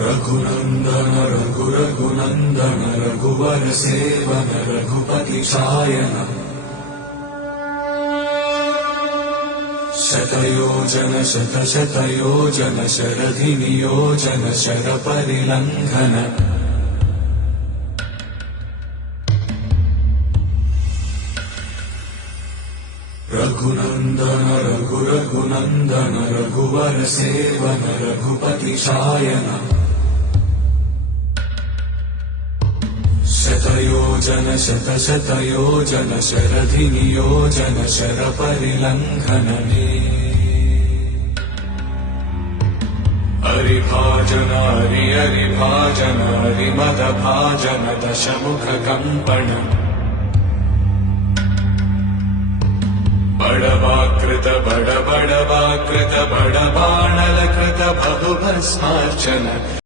रघुनन्दन रघुनन्दन रघुवर सेवन रघुपति चायन शतयोजन शतशतयोजन शरधि नियोजन शरपरिलङ्घन रघुनन्दन रघुनन्दन रघुवर सेवन रघुपति चायन शतयोजन शतशतयोजन शरधि नियोजन शरपरिलङ्घनने हरिभाजन हरिभाजन हरिमदभाजन दशमुखकम्पण बड़वाकृत बड़वाकृत बड़बाणलकृत बहुभस्मार्चन